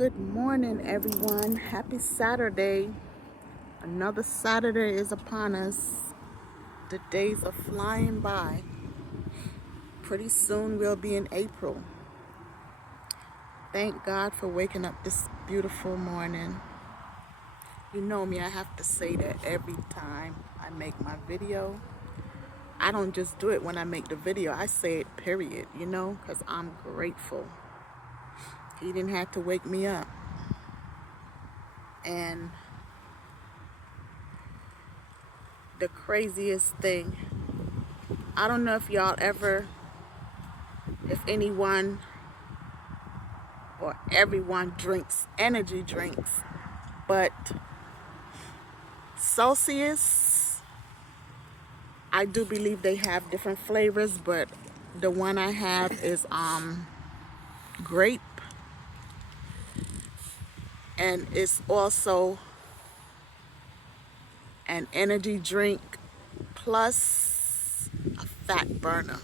Good morning, everyone. Happy Saturday. Another Saturday is upon us. The days are flying by. Pretty soon we'll be in April. Thank God for waking up this beautiful morning. You know me, I have to say that every time I make my video. I don't just do it when I make the video, I say it period, because I'm grateful. He didn't have to wake me up. And the craziest thing, I don't know if anyone or everyone drinks energy drinks, but Celsius, I do believe they have different flavors, but the one I have is grape, and it's also an energy drink plus a fat burner.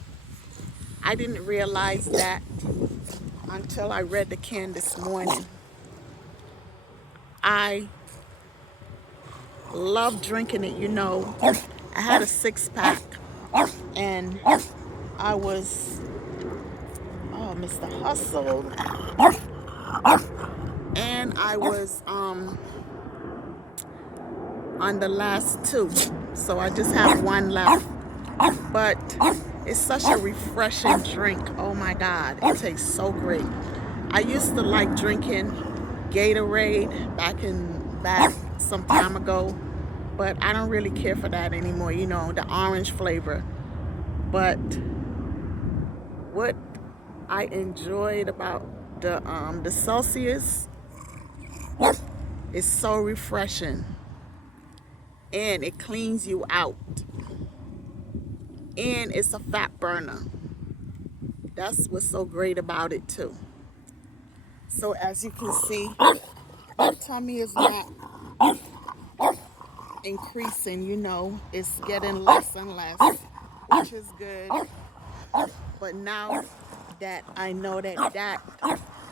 I didn't realize that until I read the can this morning. I love drinking it. I had a 6-pack and I was, Mr. Hustle, and I was on the last 2, so I just have 1 left. But it's such a refreshing drink. Oh my God, it tastes so great. I used to like drinking Gatorade back some time ago, but I don't really care for that anymore, the orange flavor. But what I enjoyed about the Celsius is so refreshing, and it cleans you out, and it's a fat burner. That's what's so great about it too. So as you can see, my tummy is not increasing, it's getting less and less, which is good. But now that I know that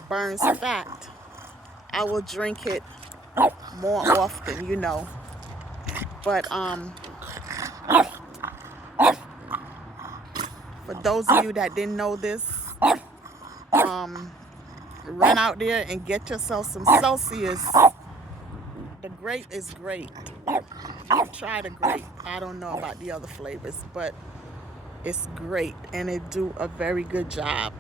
burns fat, I will drink it more often. But for those of you that didn't know this, run out there and get yourself some Celsius. The grape is great. You try the grape. I don't know about the other flavors, but it's great, and it do a very good job.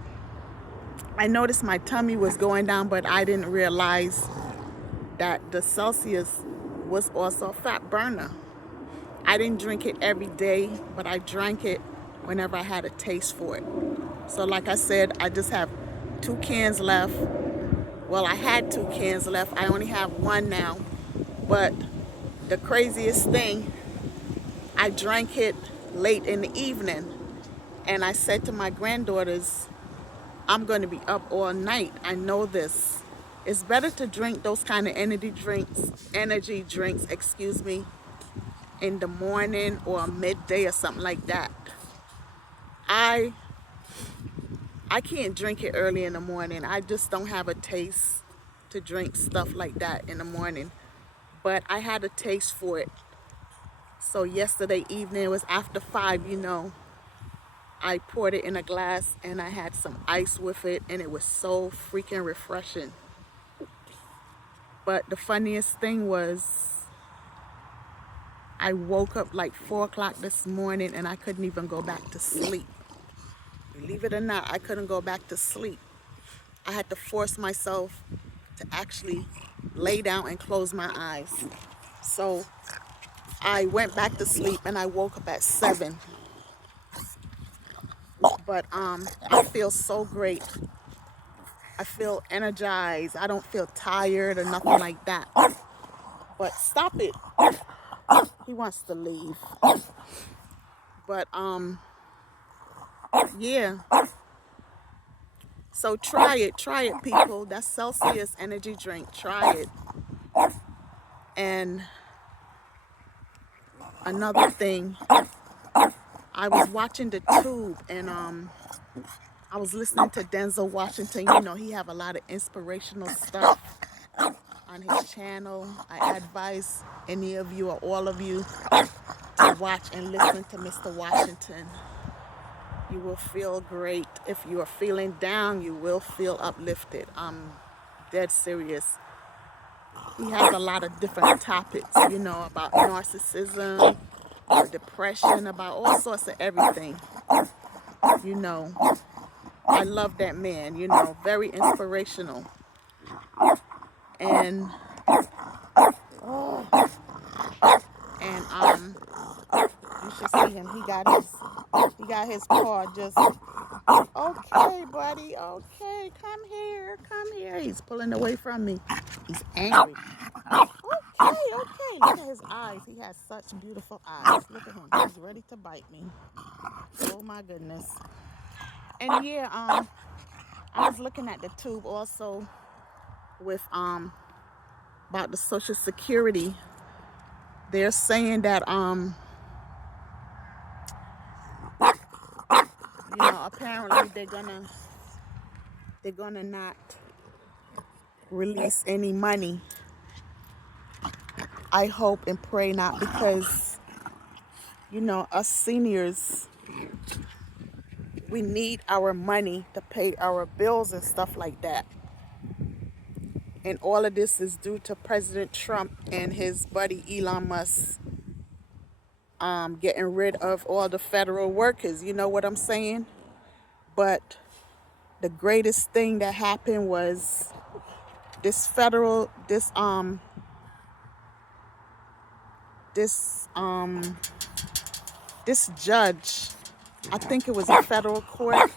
I noticed my tummy was going down, but I didn't realize that the Celsius was also a fat burner. I didn't drink it every day, but I drank it whenever I had a taste for it. So like I said, I just have 2 cans left. Well, I had 2 cans left. I only have 1 now. But the craziest thing, I drank it late in the evening, and I said to my granddaughters, I'm going to be up all night. I know this. It's better to drink those kind of energy drinks, in the morning or midday or something like that. I can't drink it early in the morning. I just don't have a taste to drink stuff like that in the morning. But I had a taste for it. So yesterday evening, it was after 5, I poured it in a glass and I had some ice with it, and it was so freaking refreshing. But the funniest thing was, I woke up like 4 o'clock this morning and I couldn't even go back to sleep. Believe it or not, I couldn't go back to sleep. I had to force myself to actually lay down and close my eyes. So I went back to sleep and I woke up at 7. But I feel so great. I feel energized. I don't feel tired or nothing like that. But stop it. He wants to leave. But yeah. So try it, people. That's Celsius energy drink. Try it. And another thing, I was watching the tube, and I was listening to Denzel Washington. You know, he have a lot of inspirational stuff on his channel. I advise any of you or all of you to watch and listen to Mr. Washington. You will feel great. If you are feeling down, you will feel uplifted. I'm dead serious. He has a lot of different topics, you know, about narcissism, depression, about all sorts of everything. You know, I love that man, you know, very inspirational. And and you should see him. He got his paw just okay, buddy. Okay, come here. He's pulling away from me. He's angry. Okay. Look at his eyes. He has such beautiful eyes. Look at him. He's ready to bite me. Oh my goodness. And yeah, I was looking at the tube also with about the Social Security. They're saying that you know, apparently they're gonna not release any money. I hope and pray not, because you know, us seniors, we need our money to pay our bills and stuff like that. And all of this is due to President Trump and his buddy Elon Musk getting rid of all the federal workers. You know what I'm saying? But the greatest thing that happened was this this judge, I think it was a federal court,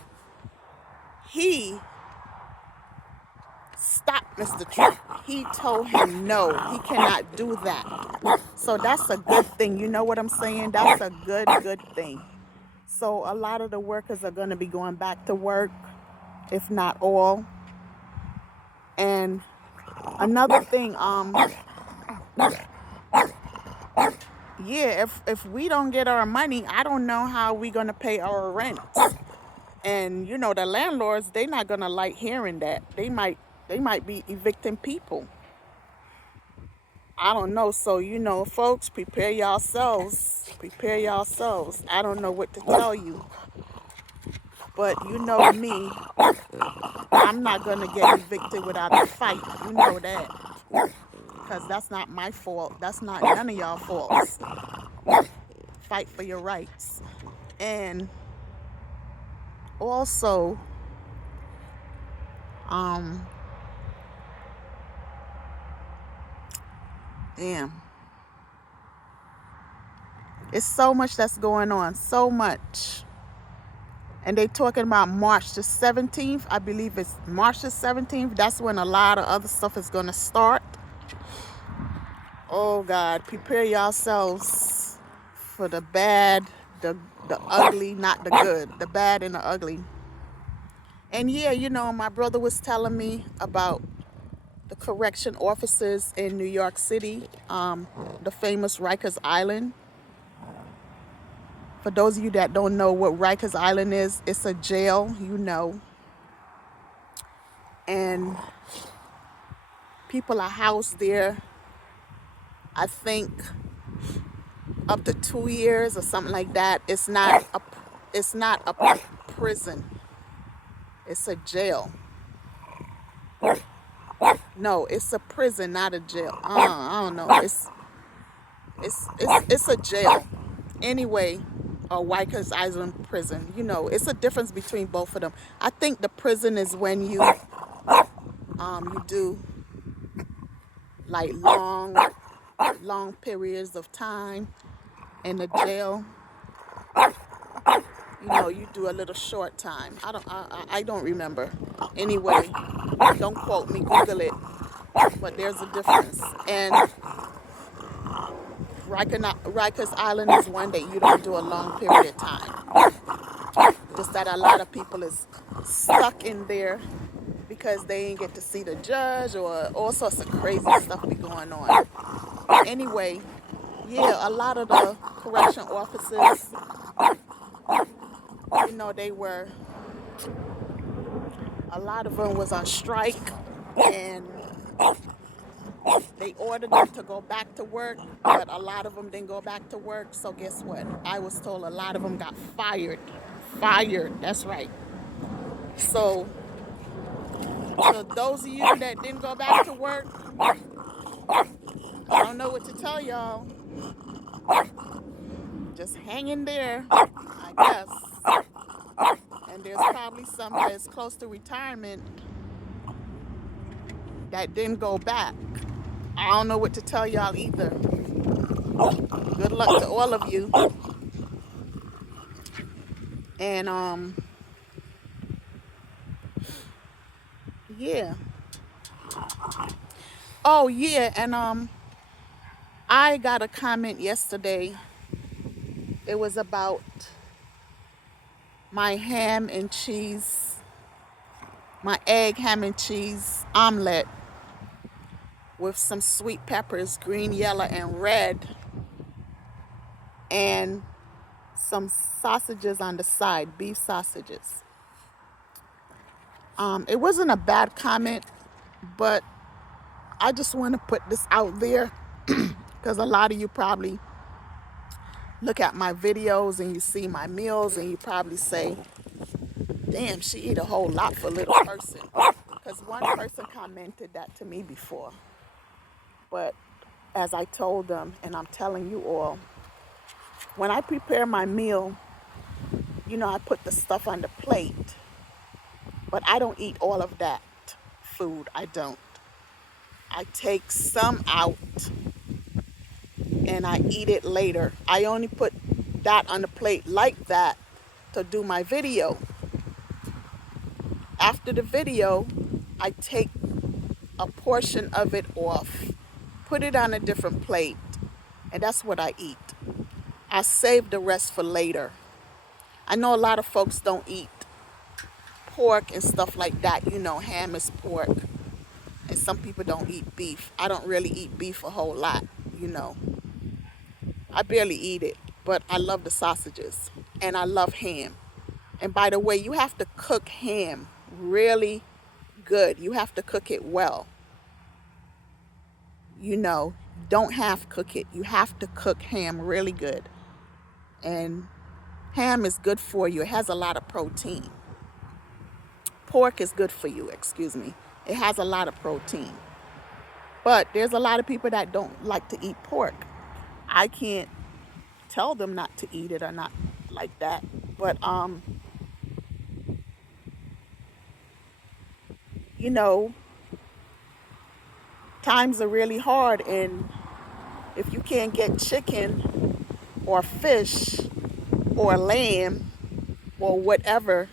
he stopped Mr. Trump. He told him no, he cannot do that. So that's a good thing. You know what I'm saying? That's a good thing. So a lot of the workers are going to be going back to work, if not all. And another thing, yeah, if we don't get our money, I don't know how we going to pay our rent. And you know, the landlords, they're not going to like hearing that. They might be evicting people. I don't know. So, you know, folks, prepare yourselves. Prepare yourselves. I don't know what to tell you. But you know me, I'm not going to get evicted without a fight. You know that. Because that's not my fault. That's not none of y'all faults. Fight for your rights. And also, damn. It's so much that's going on. So much. And they talking about March the 17th. I believe it's March the 17th. That's when a lot of other stuff is going to start. Oh, God. Prepare yourselves for the bad, the ugly, not the good. The bad and the ugly. And yeah, you know, my brother was telling me about the correction officers in New York City, the famous Rikers Island. For those of you that don't know what Rikers Island is, it's a jail, you know. And people are housed there, I think, up to 2 years or something like that. It's not a prison. It's a jail. No, it's a prison, not a jail. I don't know. It's a jail. Anyway, a Rikers Island prison. You know, it's a difference between both of them. I think the prison is when you do like long periods of time, and the jail, you know, you do a little short time. I don't remember. Anyway, don't quote me, Google it. But there's a difference. And Rikers Island is one that you don't do a long period of time. Just that a lot of people is stuck in there because they ain't get to see the judge, or all sorts of crazy stuff be going on. Anyway, yeah, a lot of the correction officers, you know, they were A lot of them was on strike, and they ordered them to go back to work, but a lot of them didn't go back to work. So guess what? I was told a lot of them got fired. Fired, that's right. So to those of you that didn't go back to work, I don't know what to tell y'all. Just hang in there, I guess. And there's probably some that's close to retirement that didn't go back. I don't know what to tell y'all either. Good luck to all of you. And yeah. Oh yeah, and I got a comment yesterday. It was about my ham and cheese, my egg ham and cheese omelet with some sweet peppers, green, yellow, and red, and some sausages on the side, beef sausages. It wasn't a bad comment, but I just want to put this out there because a lot of you probably look at my videos and you see my meals and you probably say, damn, she eat a whole lot for a little person. Because one person commented that to me before. But as I told them, and I'm telling you all, when I prepare my meal, I put the stuff on the plate, but I don't eat all of that food. I don't. I take some out and I eat it later. I only put that on the plate like that to do my video. After the video, I take a portion of it off, put it on a different plate, and that's what I eat. I save the rest for later. I know a lot of folks don't eat pork and stuff like that. Ham is pork, and some people don't eat beef. I don't really eat beef a whole lot, I barely eat it, but I love the sausages, and I love ham. And by the way, you have to cook ham really good. You have to cook it well. Don't half cook it. You have to cook ham really good. And ham is good for you. It has a lot of protein. Pork is good for you, excuse me. It has a lot of protein. But there's a lot of people that don't like to eat pork. I can't tell them not to eat it or not like that. But times are really hard, and if you can't get chicken or fish or lamb or whatever,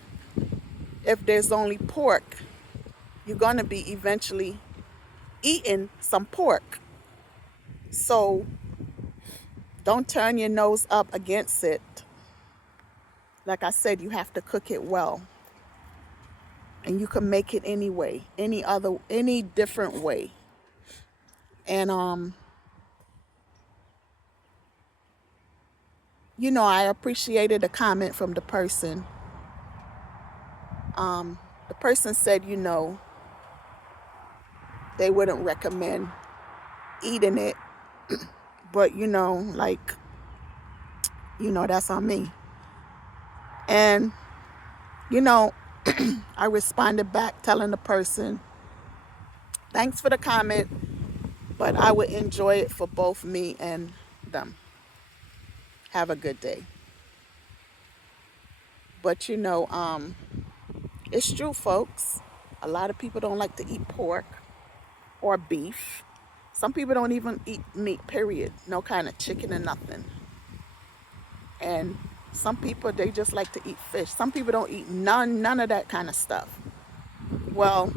if there's only pork, you're going to be eventually eating some pork. So don't turn your nose up against it. Like I said, you have to cook it well. And you can make it any way, any different way. And I appreciated a comment from the person. The person said, they wouldn't recommend eating it, but that's on me. And I responded back telling the person, thanks for the comment, but I would enjoy it for both me and them. Have a good day. But it's true, folks. A lot of people don't like to eat pork or beef. Some people don't even eat meat, period. No kind of chicken or nothing. And some people, they just like to eat fish. Some people don't eat none of that kind of stuff. Well,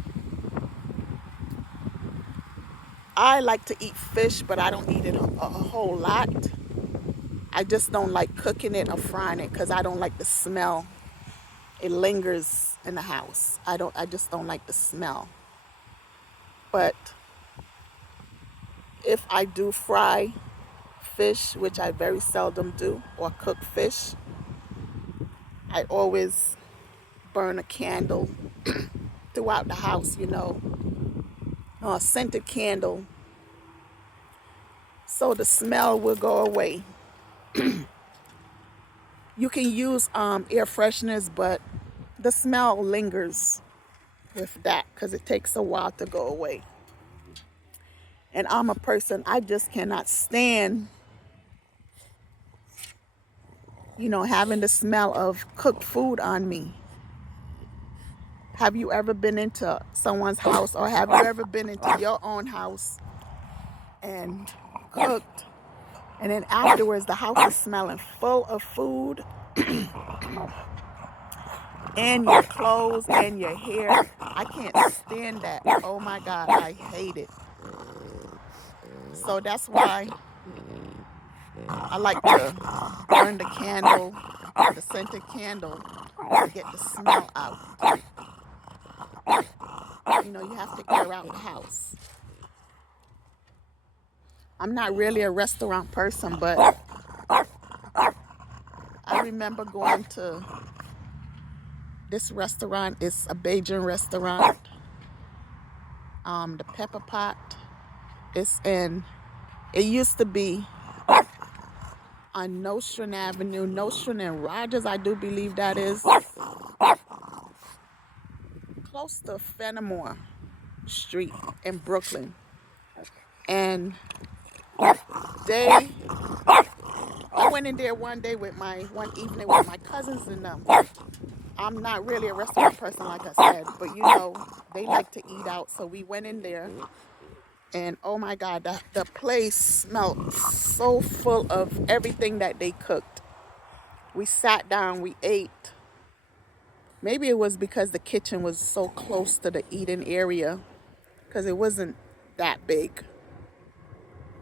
I like to eat fish, but I don't eat it a whole lot. I just don't like cooking it or frying it because I don't like the smell. It lingers in the house. I just don't like the smell. But if I do fry fish, which I very seldom do, or cook fish, I always burn a candle throughout the house, a scented candle, so the smell will go away. You can use air fresheners, but the smell lingers with that because it takes a while to go away. And I'm a person, I just cannot stand, having the smell of cooked food on me. Have you ever been into someone's house, or have you ever been into your own house and cooked, and then afterwards the house is smelling full of food and your clothes and your hair? I can't stand that. Oh my God, I hate it. So that's why I like to burn the candle, the scented candle, to get the smell out. You have to air out the house. I'm not really a restaurant person, but I remember going to this restaurant. It's a Bajan restaurant. The Pepper Pot. It used to be on Nostrand Avenue, Nostrand and Rogers, I do believe that is, close to Fenimore Street in Brooklyn. And I went in there one evening with my cousins and them. I'm not really a restaurant person, like I said, but they like to eat out, so we went in there. And oh my God, the place smelled so full of everything that they cooked. We sat down, we ate. Maybe it was because the kitchen was so close to the eating area, because it wasn't that big.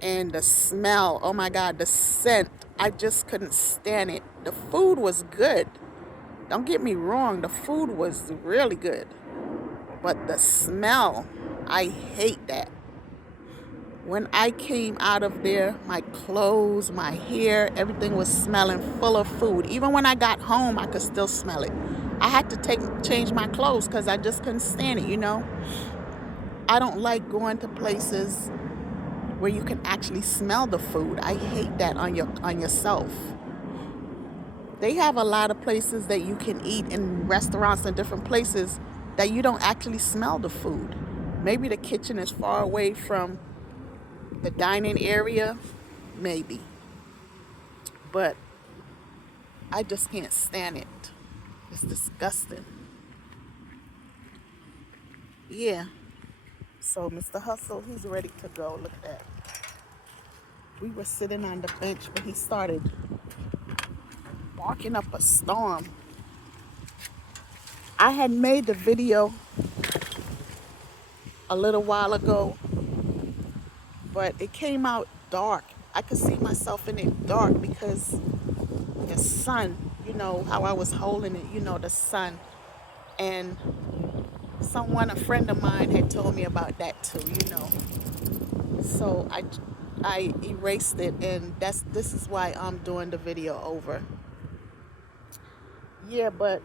And the smell, oh my God, the scent, I just couldn't stand it. The food was good. Don't get me wrong, the food was really good. But the smell, I hate that. When I came out of there, my clothes, my hair, everything was smelling full of food. Even when I got home, I could still smell it. I had to change my clothes because I just couldn't stand it, I don't like going to places where you can actually smell the food. I hate that on yourself. They have a lot of places that you can eat in restaurants and different places that you don't actually smell the food. Maybe the kitchen is far away from the dining area, maybe. But I just can't stand it. It's disgusting. Yeah. So Mr. Hustle, he's ready to go. Look at that. We were sitting on the bench when he started barking up a storm. I had made the video a little while ago, but it came out dark. I could see myself in it dark because the sun, how I was holding it, the sun. And a friend of mine had told me about that too, So I erased it, and this is why I'm doing the video over. Yeah, but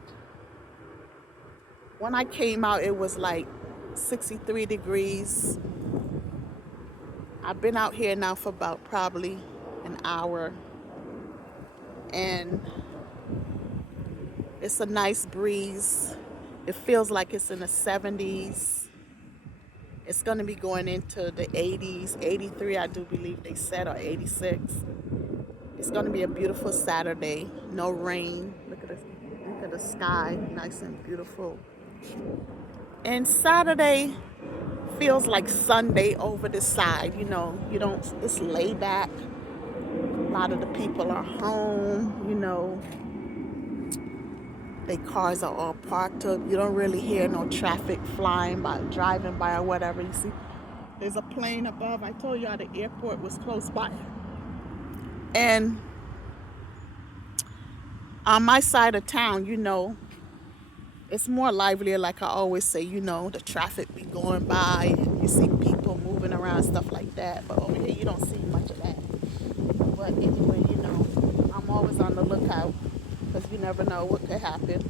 when I came out, it was like 63 degrees. I've been out here now for about probably an hour, and it's a nice breeze. It feels like it's in the 70s. It's going to be going into the 80s, 83, I do believe they said, or 86. It's going to be a beautiful Saturday. No rain. Look at the sky, nice and beautiful. And Saturday feels like Sunday over the side. It's laid back. A lot of the people are home, Their cars are all parked up. You don't really hear no traffic flying by, driving by, or whatever. You see, there's a plane above. I told y'all the airport was close by. And on my side of town, it's more livelier, like I always say, the traffic be going by, and you see people moving around, stuff like that. But over here, you don't see much of that. But anyway, I'm always on the lookout, because you never know what could happen.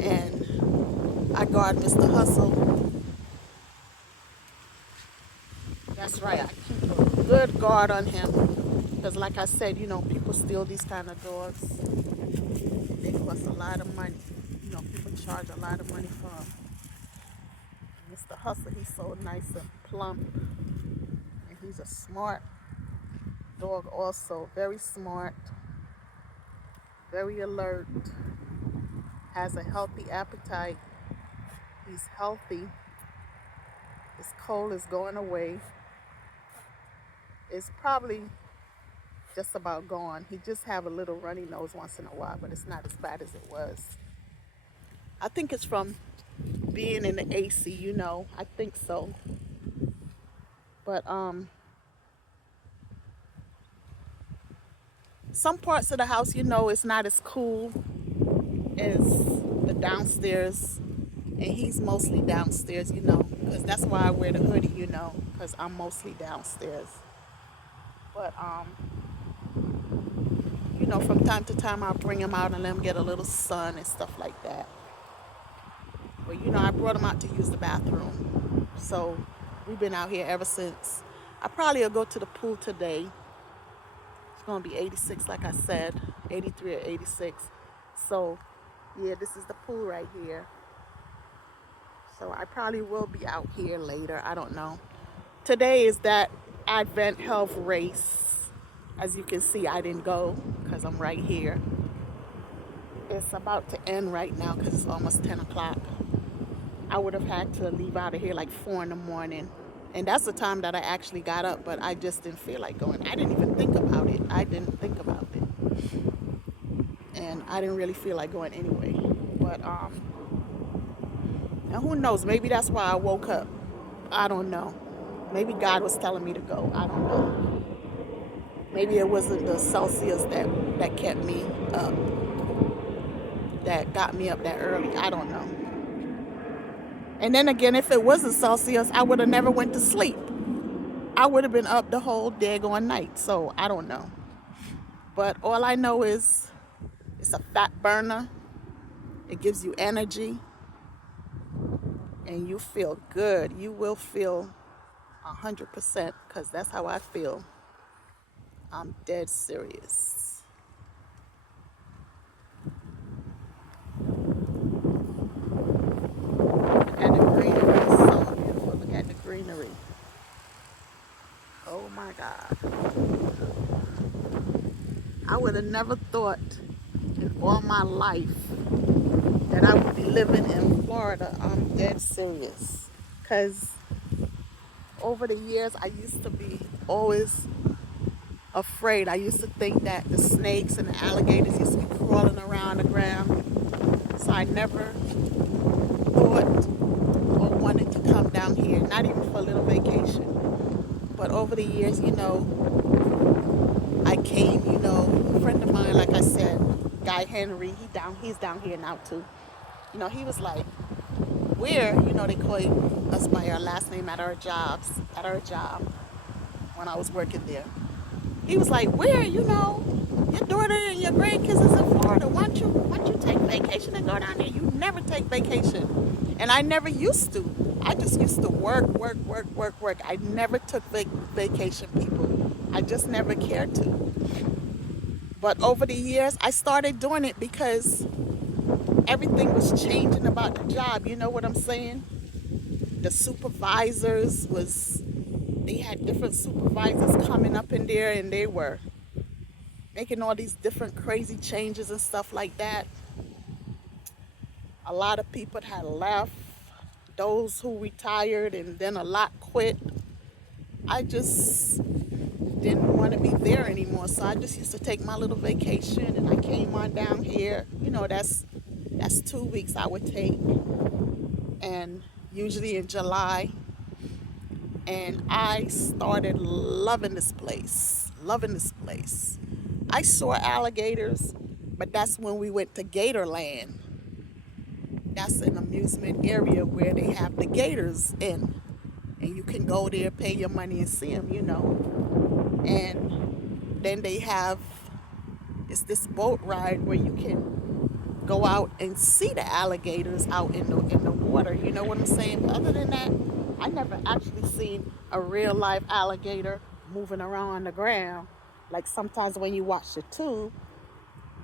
And I guard Mr. Hustle. That's right. I keep a good guard on him. Because like I said, people steal these kind of dogs. They cost a lot of money. People charge a lot of money for them. Mr. Hustle, he's so nice and plump. And he's a smart dog also. Very smart. Very alert. Has a healthy appetite. He's healthy. His cold is going away. It's probably just about gone. He just have a little runny nose once in a while, but it's not as bad as it was. I think it's from being in the AC, I think so. But some parts of the house, it's not as cool as the downstairs. And he's mostly downstairs, because that's why I wear the hoodie, because I'm mostly downstairs. But from time to time I'll bring him out and let him get a little sun and stuff like that. But I brought him out to use the bathroom. So we've been out here ever since. I probably will go to the pool today. It's gonna be 86, like I said, 83 or 86. So yeah, this is the pool right here. So I probably will be out here later. I don't know. Today is that Advent Health race. As you can see, I didn't go because I'm right here. It's about to end right now because it's almost 10 o'clock. I would have had to leave out of here like 4 in the morning. And that's the time that I actually got up, but I just didn't feel like going. I didn't even think about it. And I didn't really feel like going anyway. But, and who knows? Maybe that's why I woke up. I don't know. Maybe God was telling me to go. I don't know. Maybe it wasn't the Celsius that kept me up, that got me up that early. I don't know. And then again, if it was the Celsius, I would have never went to sleep. I would have been up the whole daggone night. So I don't know. But all I know is it's a fat burner. It gives you energy. And you feel good. You will feel 100% because that's how I feel. I'm dead serious. Look at the greenery. It's so beautiful. Look at the greenery. Oh my God. I would have never thought in all my life that I would be living in Florida. I'm dead serious. Because over the years, I used to be always afraid. I used to think that the snakes and the alligators used to be crawling around the ground. So I never thought or wanted to come down here, not even for a little vacation. But over the years, I came, a friend of mine, like I said, Guy Henry, he's down here now too. He was like, where, they call us by our last name at our job when I was working there. He was like, where, your daughter and your grandkids is in Florida. Why don't you take vacation and go down there? You never take vacation. And I never used to. I just used to work. I never took vacation, people. I just never cared to. But over the years, I started doing it because everything was changing about the job. You know what I'm saying? The supervisors they had different supervisors coming up in there, and they were making all these different crazy changes and stuff like that. A lot of people had left, those who retired, and then a lot quit. I just didn't want to be there anymore, so I just used to take my little vacation, and I came on down here. That's 2 weeks I would take, and usually in July. And I started loving this place. I saw alligators, but that's when we went to Gatorland. That's an amusement area where they have the gators in. And you can go there, pay your money and see them, And then it's this boat ride where you can go out and see the alligators out in the water. You know what I'm saying? But other than that, I never actually seen a real live alligator moving around on the ground. Like sometimes when you watch the tube,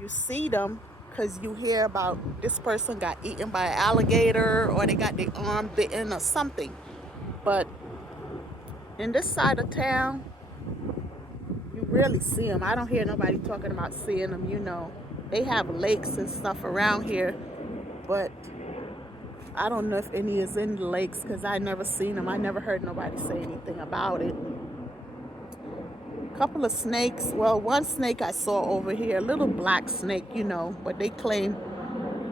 you see them because you hear about this person got eaten by an alligator or they got their arm bitten or something. But in this side of town, you rarely see them. I don't hear nobody talking about seeing them. They have lakes and stuff around here, but I don't know if any is in the lakes because I never seen them. I never heard nobody say anything about it. A couple of snakes. Well, one snake I saw over here, a little black snake, but they claim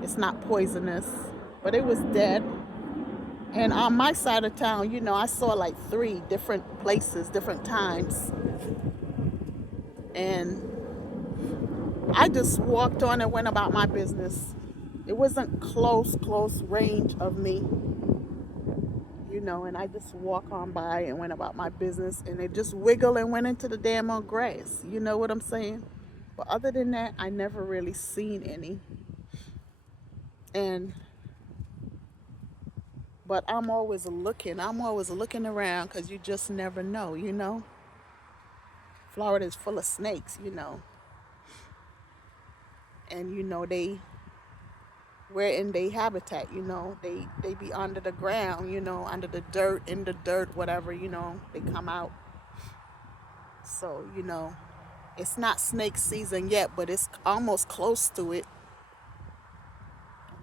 it's not poisonous, but it was dead. And on my side of town, I saw like 3 different places, different times. And I just walked on and went about my business. It wasn't close range of me, and I just walked on by and went about my business, and it just wiggled and went into the damn on grass. You know what I'm saying? But other than that, I never really seen any. But I'm always looking around because you just never know. Florida is full of snakes, and we're in their habitat, they be under the ground, under the dirt, in the dirt, whatever, they come out. So, it's not snake season yet, but it's almost close to it.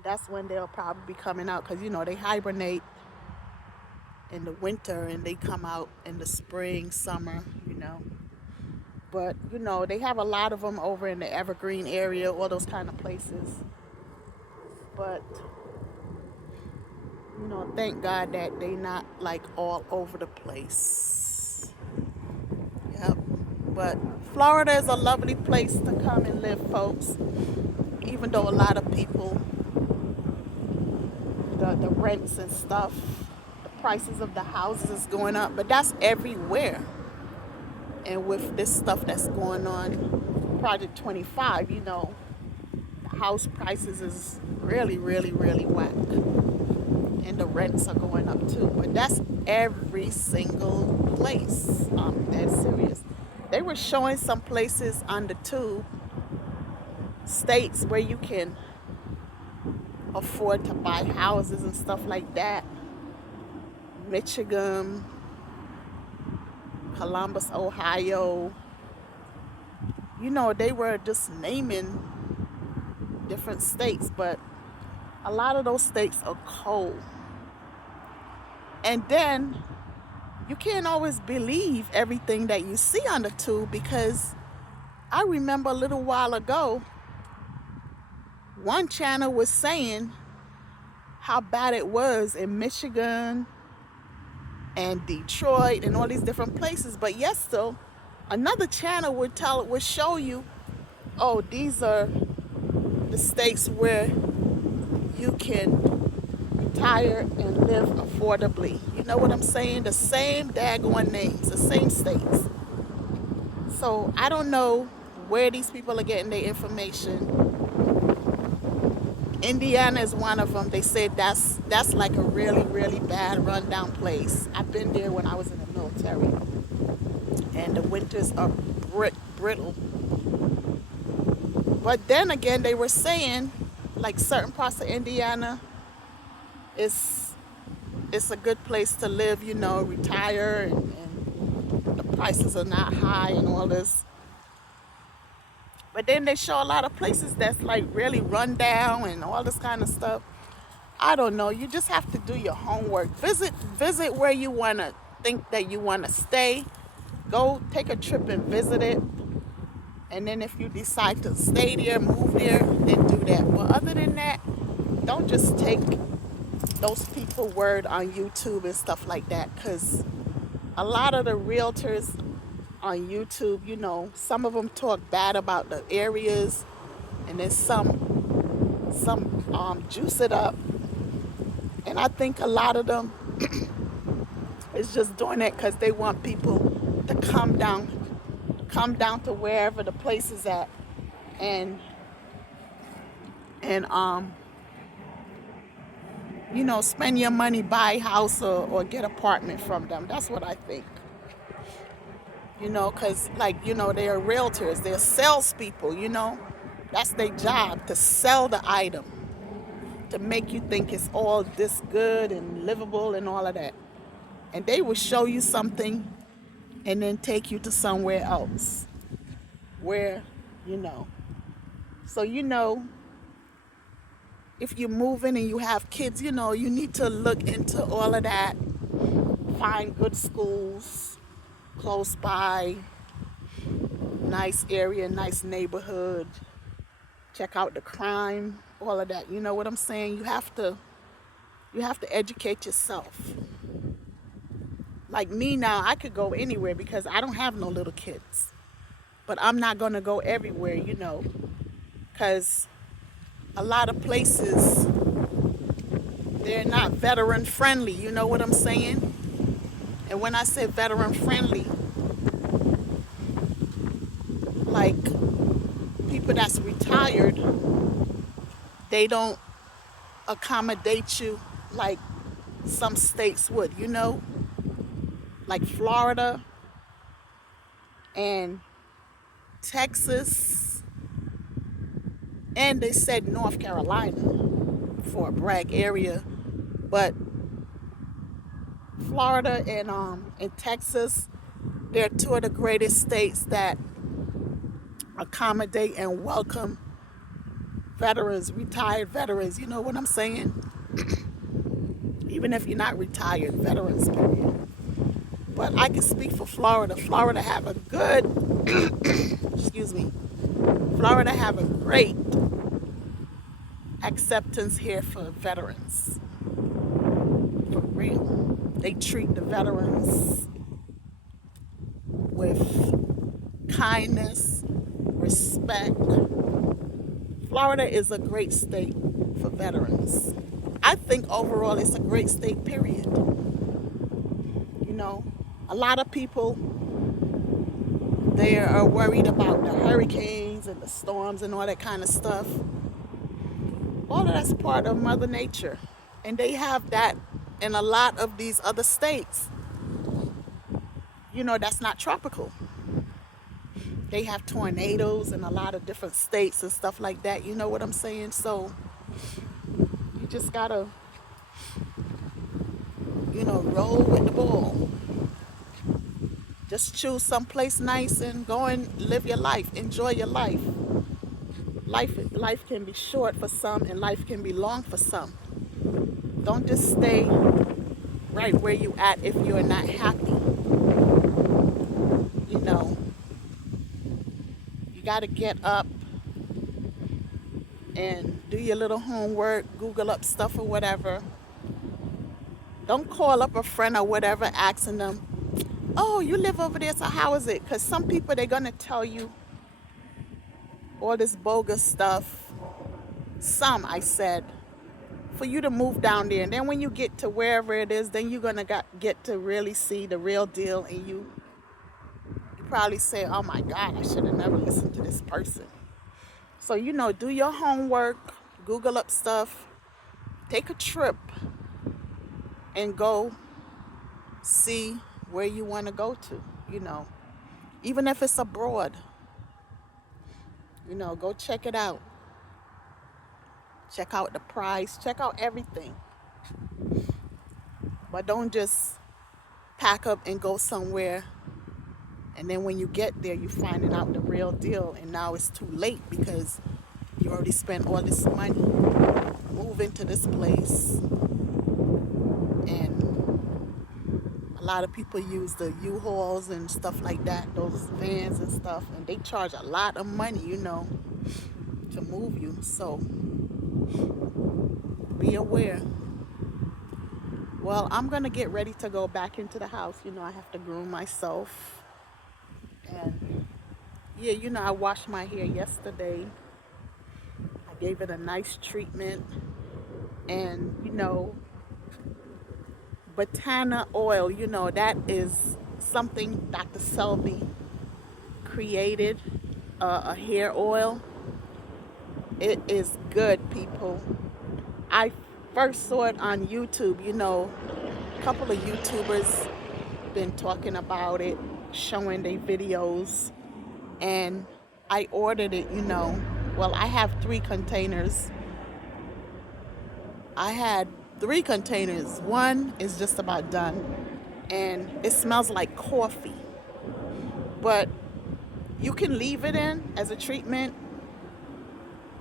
That's when they'll probably be coming out because, they hibernate in the winter and they come out in the spring, summer. But, they have a lot of them over in the Evergreen area, all those kind of places. But, thank God that they not like all over the place. Yep. But Florida is a lovely place to come and live, folks. Even though a lot of people, the rents and stuff, the prices of the houses is going up. But that's everywhere. And with this stuff that's going on, Project 25, the house prices is really, really, really whack. And the rents are going up too. But that's every single place. That's serious. They were showing some places on the tube, states where you can afford to buy houses and stuff like that. Michigan, Columbus, Ohio. They were just naming different states, but a lot of those states are cold. And then you can't always believe everything that you see on the tube, because I remember a little while ago, one channel was saying how bad it was in Michigan and Detroit and all these different places. But yes, still, another channel would show you, oh, these are the states where you can retire and live affordably. You know what I'm saying? The same daggone names, the same states. So I don't know where these people are getting their information. Indiana is one of them. They said that's like a really, really bad rundown place. I've been there when I was in the military, and the winters are brittle. But then again, they were saying like certain parts of Indiana, it's a good place to live, retire, and the prices are not high and all this. But then they show a lot of places that's like really run down and all this kind of stuff. I don't know. You just have to do your homework. Visit where you think that you want to stay. Go take a trip and visit it. And then if you decide to stay there, move there, then do that. But other than that, don't just take those people word on YouTube and stuff like that, because a lot of the realtors on YouTube, some of them talk bad about the areas, and then some juice it up. And I think a lot of them is just doing it because they want people to come down to wherever the place is at, and spend your money, buy a house or get apartment from them. That's what I think. Because, like, they're realtors, they're salespeople, That's their job, to sell the item, to make you think it's all this good and livable and all of that. And they will show you something and then take you to somewhere else where, you know. So, if you move in and you have kids, you need to look into all of that, find good schools close by, nice area, nice neighborhood, check out the crime, all of that. You know what I'm saying? You have to educate yourself. Like me now, I could go anywhere because I don't have no little kids. But I'm not going to go everywhere, because a lot of places, they're not veteran friendly. You know what I'm saying? And when I say veteran friendly, like people that's retired, they don't accommodate you like some states would, like Florida and Texas, and they said North Carolina for a brag area, but Florida and Texas, they're two of the greatest states that accommodate and welcome veterans, retired veterans. You know what I'm saying? Even if you're not retired, veterans, period. But I can speak for Florida. Florida have a good, excuse me, Florida have a great acceptance here for veterans. For real. They treat the veterans with kindness, respect. Florida is a great state for veterans. I think overall it's a great state, period. A lot of people, they are worried about the hurricanes and the storms and all that kind of stuff. All of that's part of Mother Nature. And they have that in a lot of these other states. That's not tropical. They have tornadoes in a lot of different states and stuff like that. You know what I'm saying? So you just gotta, roll with the ball. Just choose someplace nice and go and live your life. Enjoy your life. Life can be short for some and life can be long for some. Don't just stay right where you at if you're not happy. You got to get up and do your little homework, Google up stuff or whatever. Don't call up a friend or whatever asking them, oh, you live over there, so how is it? Because some people, they're going to tell you all this bogus stuff. Some, I said, for you to move down there. And then when you get to wherever it is, then you're going to get to really see the real deal. And you probably say, oh my God, I should have never listened to this person. So, do your homework, Google up stuff, take a trip and go see where you want to go to, even if it's abroad, go check it out. Check out the price, check out everything. But don't just pack up and go somewhere. And then when you get there, you find out the real deal. And now it's too late because you already spent all this money moving to this place. And a lot of people use the U-Hauls and stuff like that, those vans and stuff. And they charge a lot of money, to move you. So be aware. Well, I'm going to get ready to go back into the house. I have to groom myself. And yeah, I washed my hair yesterday. I gave it a nice treatment. And, Botana oil, that is something Dr. Selby created, a hair oil. It is good, people. I first saw it on YouTube, a couple of YouTubers been talking about it, showing their videos, and I ordered it. Well, I have 3 containers. I had 3 containers. One is just about done, and it smells like coffee. But you can leave it in as a treatment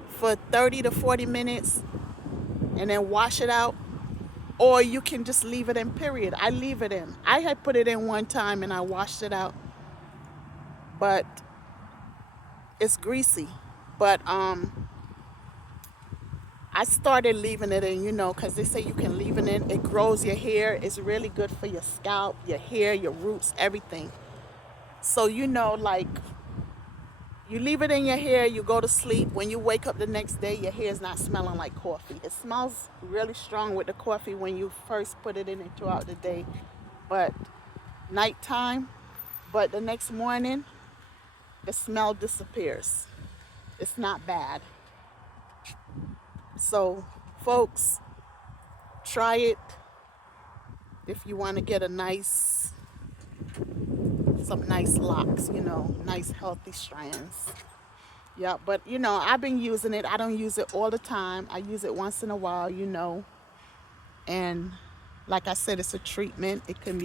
for 30 to 40 minutes and then wash it out, or you can just leave it in, period. I leave it in. I had put it in one time and I washed it out, but it's greasy. But I started leaving it in, because they say you can leave it in. It grows your hair. It's really good for your scalp, your hair, your roots, everything. So, like, you leave it in your hair, you go to sleep. When you wake up the next day, your hair is not smelling like coffee. It smells really strong with the coffee when you first put it in and throughout the day. But nighttime, but the next morning, the smell disappears. It's not bad. So, folks, try it if you want to get some nice locks, nice healthy strands. Yeah, but I've been using it. I don't use it all the time. I use it once in a while, and like I said, it's a treatment. You can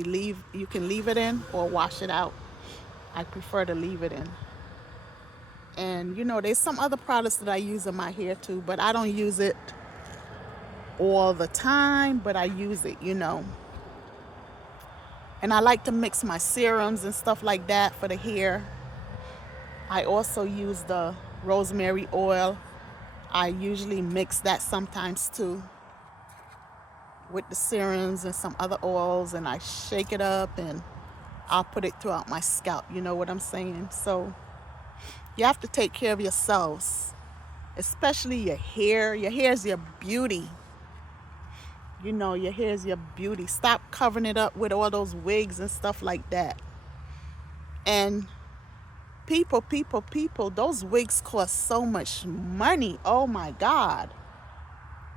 leave it in or wash it out. I prefer to leave it in. And there's some other products that I use in my hair too, but I don't use it all the time, but I use it. And I like to mix my serums and stuff like that for the hair. I also use the rosemary oil. I usually mix that sometimes too with the serums and some other oils, and I shake it up and I'll put it throughout my scalp. You know what I'm saying? So you have to take care of yourselves, especially your hair. Your hair is your beauty. Your hair is your beauty. Stop covering it up with all those wigs and stuff like that. And people, those wigs cost so much money. Oh my God.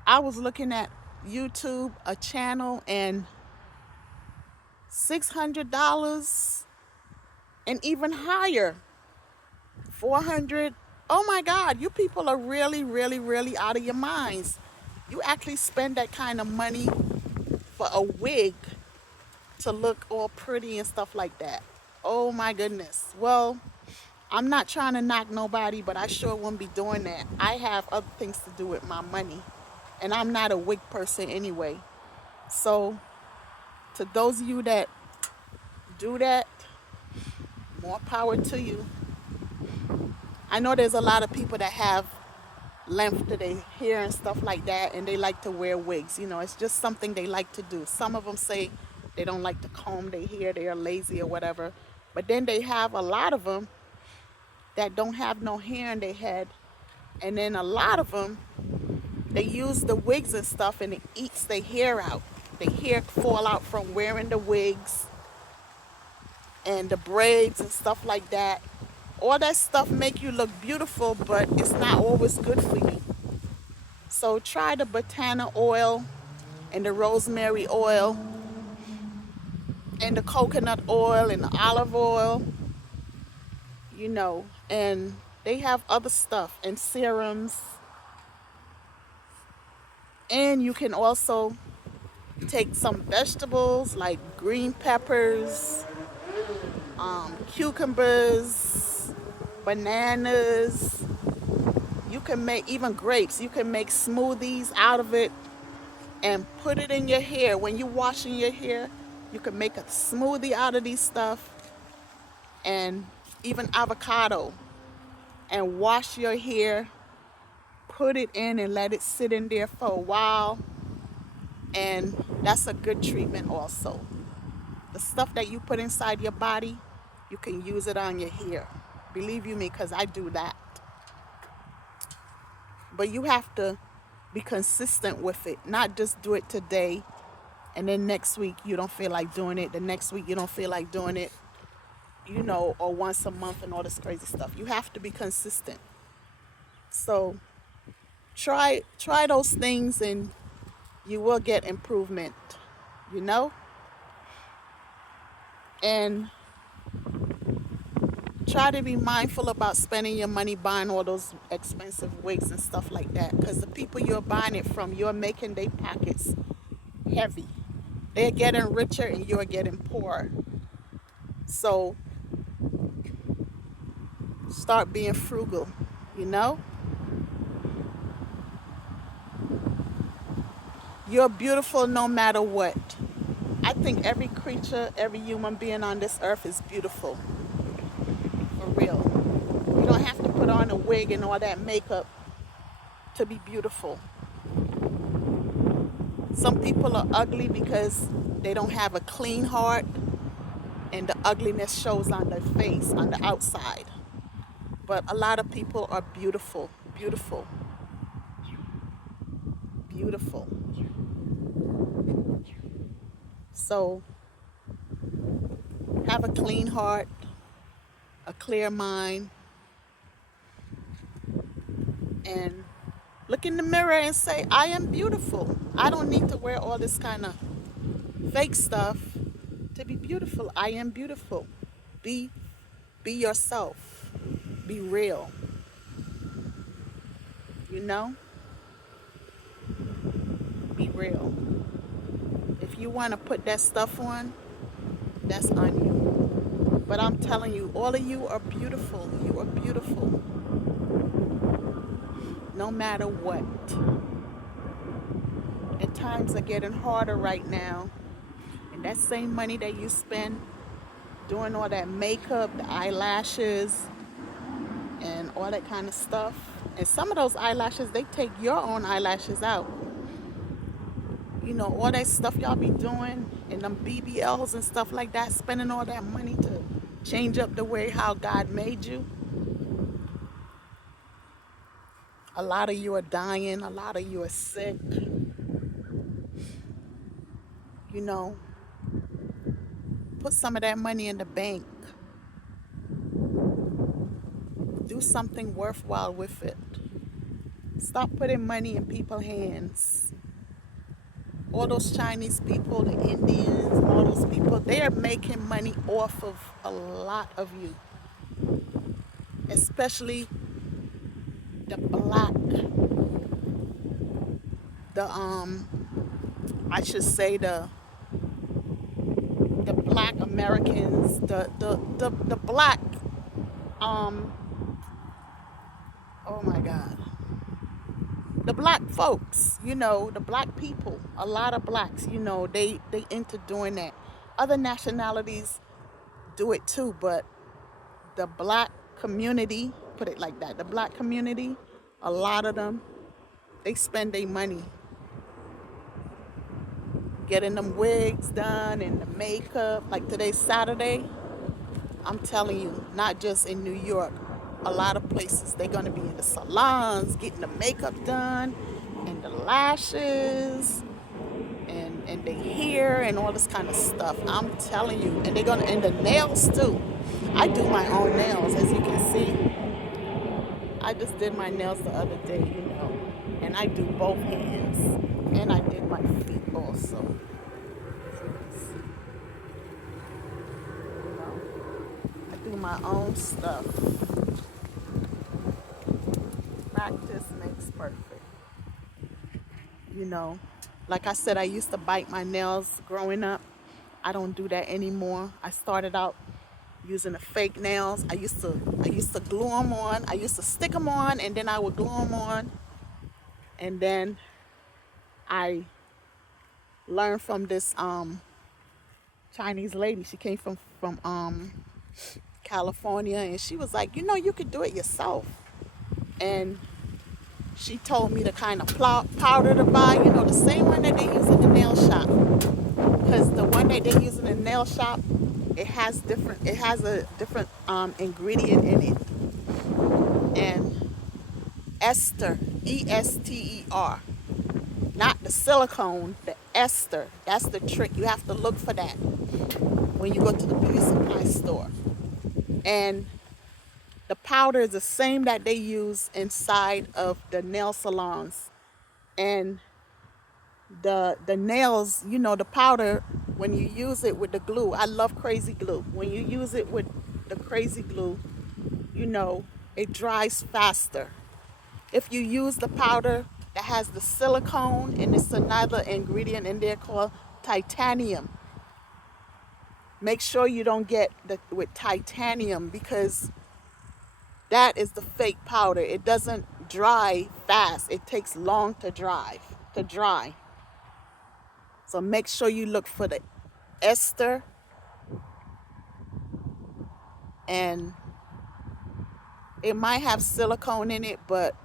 I was looking at YouTube, a channel, and $600 and even higher. 400. Oh my God, you people are really, really, really out of your minds. You actually spend that kind of money for a wig to look all pretty and stuff like that. Oh my goodness. Well, I'm not trying to knock nobody, but I sure wouldn't be doing that. I have other things to do with my money, and I'm not a wig person anyway. So to those of you that do that, more power to you. I know there's a lot of people that have length to their hair and stuff like that, and they like to wear wigs. It's just something they like to do. Some of them say they don't like to comb their hair, they are lazy or whatever. But then they have a lot of them that don't have no hair in their head, and then a lot of them, they use the wigs and stuff, and it eats their hair out. Their hair fall out from wearing the wigs and the braids and stuff like that. All that stuff make you look beautiful, but it's not always good for you. So try the Botana oil and the rosemary oil and the coconut oil and the olive oil, and they have other stuff and serums. And you can also take some vegetables like green peppers, cucumbers, bananas. You can make even grapes. You can make smoothies out of it and put it in your hair. When you're washing your hair, you can make a smoothie out of these stuff, and even avocado, and wash your hair, put it in and let it sit in there for a while. And that's a good treatment also. The stuff that you put inside your body, you can use it on your hair. Believe you me, because I do that. But you have to be consistent with it, not just do it today and then next week you don't feel like doing it, the next week you don't feel like doing it, or once a month and all this crazy stuff. You have to be consistent. So try those things, and you will get improvement, you know? And try to be mindful about spending your money buying all those expensive wigs and stuff like that, because the people you're buying it from, you're making their pockets heavy. They're getting richer and you're getting poorer. So start being frugal, you know? You're beautiful no matter what. I think every creature, every human being on this earth is beautiful, for real. You don't have to put on a wig and all that makeup to be beautiful. Some people are ugly because they don't have a clean heart, and the ugliness shows on their face, on the outside. But a lot of people are beautiful, beautiful, beautiful. So have a clean heart, a clear mind, and look in the mirror and say, I am beautiful. I don't need to wear all this kind of fake stuff to be beautiful. I am beautiful. Be be yourself. Be real. You know? Be real. If you want to put that stuff on, that's on you. But I'm telling you, all of you are beautiful. You are beautiful. No matter what. And times are getting harder right now. And that same money that you spend doing all that makeup, the eyelashes, and all that kind of stuff. And some of those eyelashes, they take your own eyelashes out. You know, all that stuff y'all be doing and them BBLs and stuff like that, spending all that money to change up the way how God made you. A lot of you are dying. A lot of you are sick. You know, put some of that money in the bank. Do something worthwhile with it. Stop putting money in people's hands. All those Chinese people, the Indians, all those people, they are making money off of a lot of you. Especially the black, the I should say the black Americans, the black um oh my God. The black folks, you know, the black people, a lot of blacks, you know, they into doing that. Other nationalities do it too, but the black community, put it like that, the black community, a lot of them, they spend their money getting them wigs done and the makeup. Like today's Saturday, I'm telling you, not just in New York, a lot of places they're gonna be in the salons getting the makeup done and the lashes and the hair and all this kind of stuff. I'm telling you, and they're gonna, and the nails too. I do my own nails, as you can see. I just did my nails the other day, you know, and I do both hands, and I did my feet also. As you can see, you know, I do my own stuff. Practice makes perfect. You know, like I said, I used to bite my nails growing up. I don't do that anymore. I started out using the fake nails. I used to glue them on. I used to stick them on, and then I would glue them on. And then I learned from this Chinese lady. She came from California, and she was like, you know, you could do it yourself. And she told me the kind of powder to buy, you know, the same one that they use in the nail shop. Because the one that they use in the nail shop, it has a different ingredient in it. And ester, Ester, not the silicone, the ester. That's the trick. You have to look for that when you go to the beauty supply store. And the powder is the same that they use inside of the nail salons. And the nails, you know, the powder, when you use it with the glue. I love crazy glue. When you use it with the crazy glue, you know, it dries faster. If you use the powder that has the silicone, and it's another ingredient in there called titanium, make sure you don't get the with titanium, because that is the fake powder. It doesn't dry fast. It takes long to dry. So make sure you look for the ester, and it might have silicone in it, but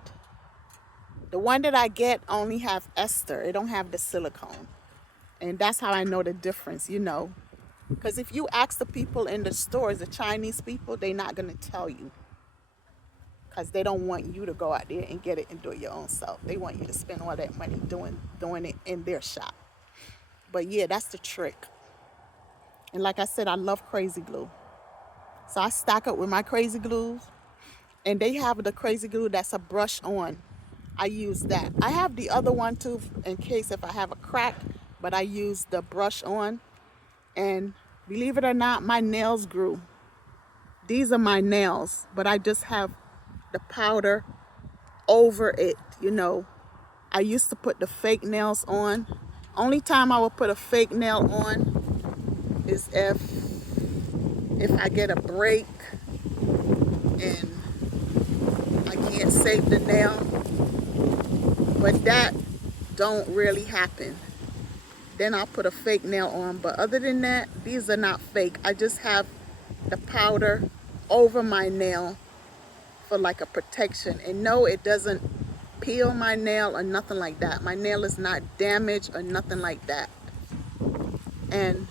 the one that I get only have ester. It don't have the silicone. And that's how I know the difference, you know. Because if you ask the people in the stores, the Chinese people, they're not going to tell you. Because they don't want you to go out there and get it and do it your own self. They want you to spend all that money doing it in their shop. But yeah, that's the trick. And like I said, I love crazy glue. So I stack up with my crazy glues. And they have the crazy glue that's a brush on. I use that. I have the other one too, in case if I have a crack, but I use the brush on. And believe it or not, my nails grew. These are my nails, but I just have the powder over it, you know. I used to put the fake nails on. Only time I would put a fake nail on is if I get a break and I can't save the nail. But that don't really happen. Then I'll put a fake nail on. But other than that, these are not fake. I just have the powder over my nail for like a protection. And no, it doesn't peel my nail or nothing like that. My nail is not damaged or nothing like that. And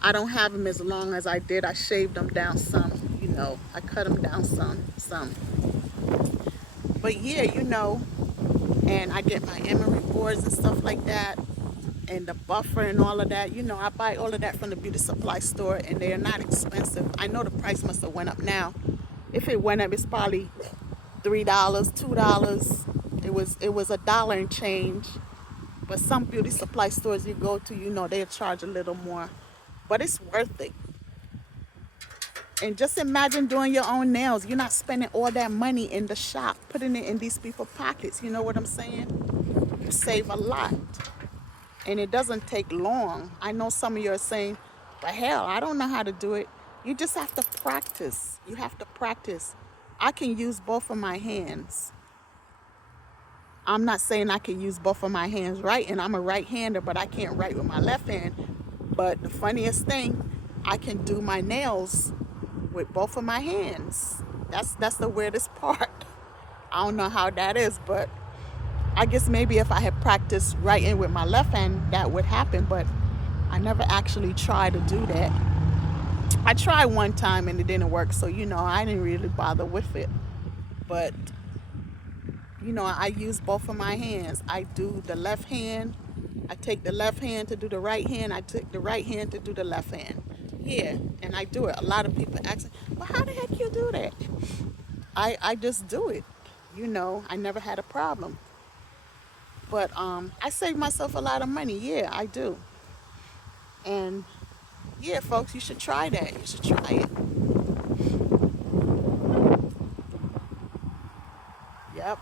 I don't have them as long as I did. I shaved them down some, you know. I cut them down some. But yeah, you know, and I get my emery boards and stuff like that, and the buffer and all of that. You know, I buy all of that from the beauty supply store, and they are not expensive. I know the price must have went up now. If it went up, it's probably $3, $2. It was $1 and change. But some beauty supply stores you go to, you know, they'll charge a little more. But it's worth it. And just imagine doing your own nails. You're not spending all that money in the shop, putting it in these people's pockets. You know what I'm saying? You save a lot. And it doesn't take long. I know some of you are saying, but hell, I don't know how to do it. You just have to practice. You have to practice. I can use both of my hands. I'm not saying I can use both of my hands right, and I'm a right-hander, but I can't write with my left hand. But the funniest thing, I can do my nails with both of my hands. That's the weirdest part. I don't know how that is, but I guess maybe if I had practiced writing with my left hand, that would happen, but I never actually tried to do that. I tried one time and it didn't work, so you know, I didn't really bother with it. But you know, I use both of my hands. I do the left hand. I take the left hand to do the right hand. I take the right hand to do the left hand. Yeah, and I do it. A lot of people ask, well, how the heck you do that? I just do it. You know, I never had a problem. But I save myself a lot of money. Yeah, I do. And yeah, folks, you should try that. You should try it. Yep.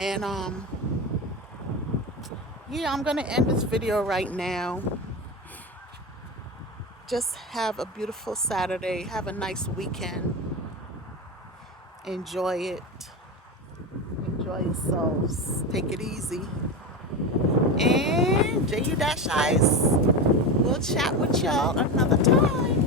And yeah, I'm gonna end this video right now. Just have a beautiful Saturday. Have a nice weekend. Enjoy it. Enjoy yourselves. Take it easy. And JU Dash Ice. We'll chat with y'all another time.